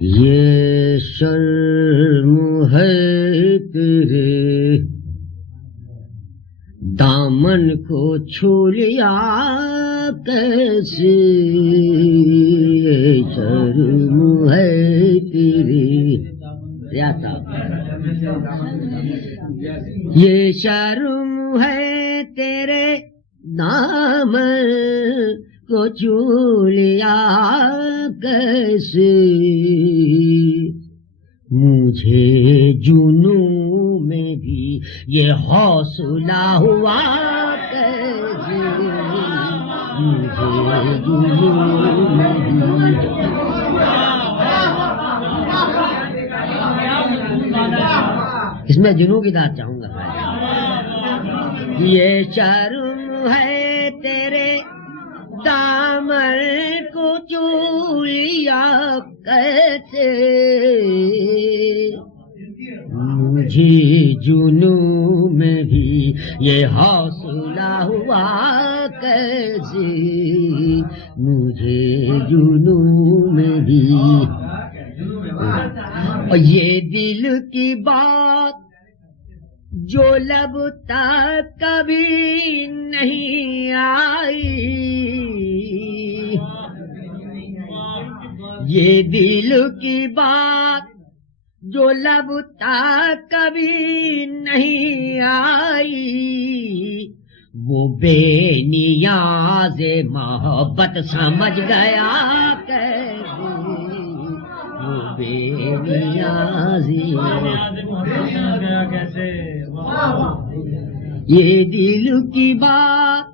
یہ شرم ہے تیرے دامن کو چھو لیا کیسے، یہ شرم ہے تیرے، یہ شرم ہے تیرے دامن کو چھو لیا کیسے، مجھے جنوں میں بھی یہ حوصلہ ہوا کیسے، مجھے جنوں میں بھی۔ اس میں جنوں کی داد چاہوں گا۔ یہ شرم ہے تیرے دامن کو چھو لیا کیسے، مجھے جنوں میں بھی یہ حوصلہ ہوا کیسے، مجھے جنوں میں بھی۔ اور یہ دل کی بات جو لب تک کبھی نہیں آئی، یہ دل کی بات جو لب تک کبھی نہیں آئی، وہ بے نیاز محبت سمجھ گیا کیسے، وہ بے نیازی یہ دل کی بات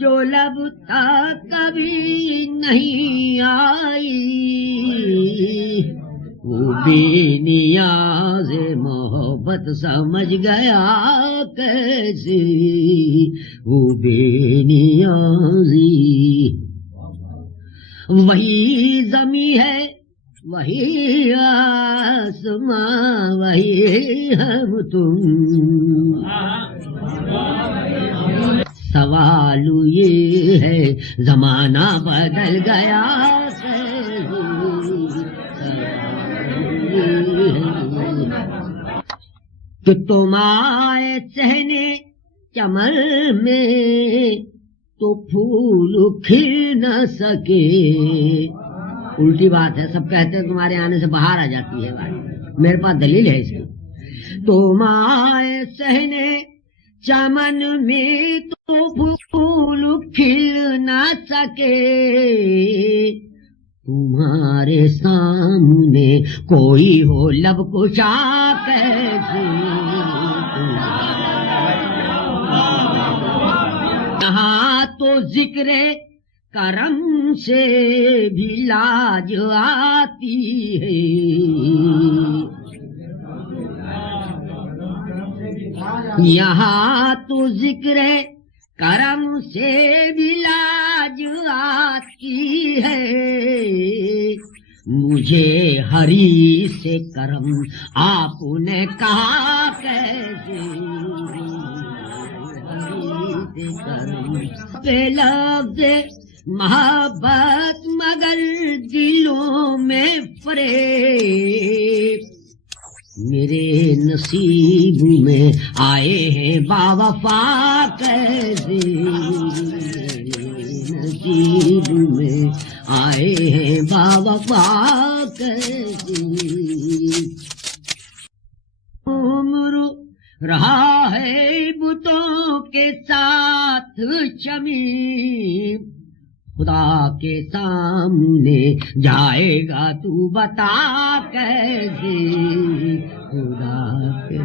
جو لب تک کبھی نہیں آئی، وہ بے نیاز محبت سمجھ گیا کیسے، وہ بے نیازی۔ وہی زمیں ہے وہی آسماں وہی ہم تم، سوال یہ ہے زمانہ بدل گیا کہ تم آئے چہنے چمن میں تو پھول کھل نہ سکے، الٹی بات ہے، سب کہتے ہیں تمہارے آنے سے باہر آ جاتی ہے، میرے پاس دلیل ہے اس کی۔ تم آئے سہنے چمن میں تو پھول کھل نہ سکے، تمہارے سامنے کوئی ہو لب کشا کیسے، یہاں تو ذکر کرم سے بھی لاج آتی ہے، یہاں تو ذکر کرم سے بھی لاج آتی ہے، مجھے ہری سے کرم آپ نے کہا کیسے، ہری سے کرم پہ لفظ محبت مگر دلوں میں فریب، میرے نصیب میں آئے ہیں باوفا کیسے، نصیب میں آئے ہیں باوفا کیسے، عمر رہا ہے بتوں کے ساتھ شمیم، خدا کے سامنے جائے گا تو بتا کیسے، خدا کے